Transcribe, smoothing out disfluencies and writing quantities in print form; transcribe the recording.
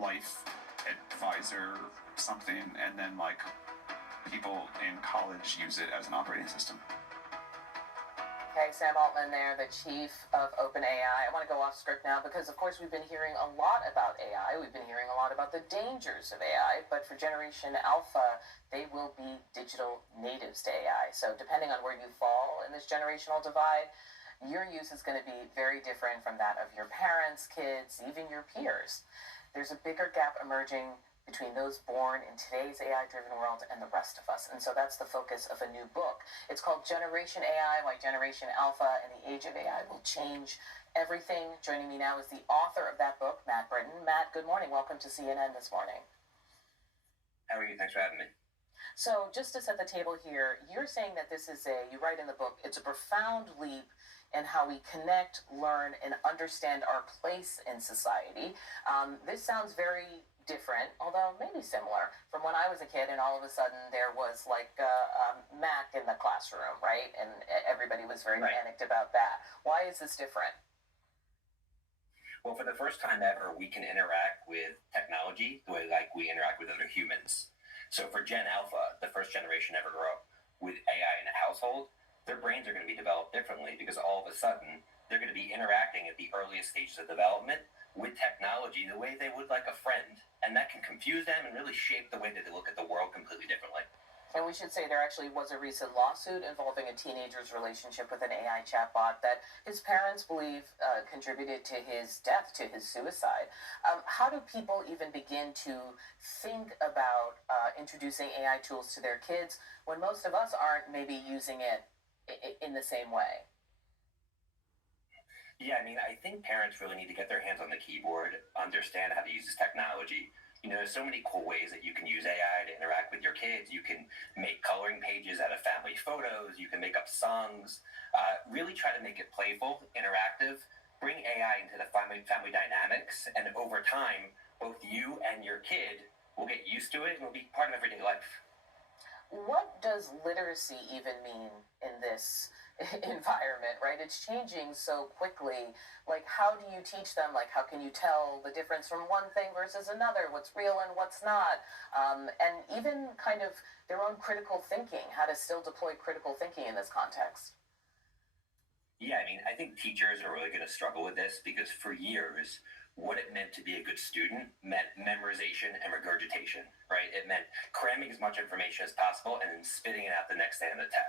life advisor something, and then like people in college use it as an operating system. Okay, Sam Altman there, the chief of OpenAI. I want to go off script now because, of course, we've been hearing a lot about AI. We've been hearing a lot about the dangers of AI, but for Generation Alpha, they will be digital natives to AI. So depending on where you fall in this generational divide, your use is going to be very different from that of your parents, kids, even your peers. There's a bigger gap emerging between those born in today's AI-driven world and the rest of us. And so that's the focus of a new book. It's called Generation AI, Why Generation Alpha and the Age of AI Will Change Everything. Joining me now is the author of that book, Matt Britton. Matt, good morning. Welcome to CNN this morning. How are you? Thanks for having me. So just to set the table here, you're saying that this is you write in the book, it's a profound leap in how we connect, learn, and understand our place in society. This sounds very different, although maybe similar, from when I was a kid and all of a sudden there was like Mac in the classroom, right? And everybody was very panicked about that. Why is this different? Well, for the first time ever, we can interact with technology the way like we interact with other humans. So for Gen Alpha, the first generation ever grew up with AI in a household, their brains are going to be developed differently because all of a sudden they're going to be interacting at the earliest stages of development with technology the way they would like a friend. And that can confuse them and really shape the way that they look at the world completely differently. And we should say there actually was a recent lawsuit involving a teenager's relationship with an AI chatbot that his parents believe contributed to his death, to his suicide. How do people even begin to think about introducing AI tools to their kids when most of us aren't maybe using it in the same way? Yeah, I mean, I think parents really need to get their hands on the keyboard, understand how to use this technology. There's so many cool ways that you can use AI to interact with your kids. You can make coloring pages out of family photos. You can make up songs. Really try to make it playful, interactive, bring AI into the family dynamics, and over time, both you and your kid will get used to it and will be part of everyday life. What does literacy even mean in this environment, right? It's changing so quickly. Like, how do you teach them? Like, how can you tell the difference from one thing versus another? What's real and what's not? And even kind of their own critical thinking, how to still deploy critical thinking in this context. Yeah, I mean, I think teachers are really going to struggle with this because for years, what it meant to be a good student meant memorization and regurgitation, right? It meant cramming as much information as possible and then spitting it out the next day on the test.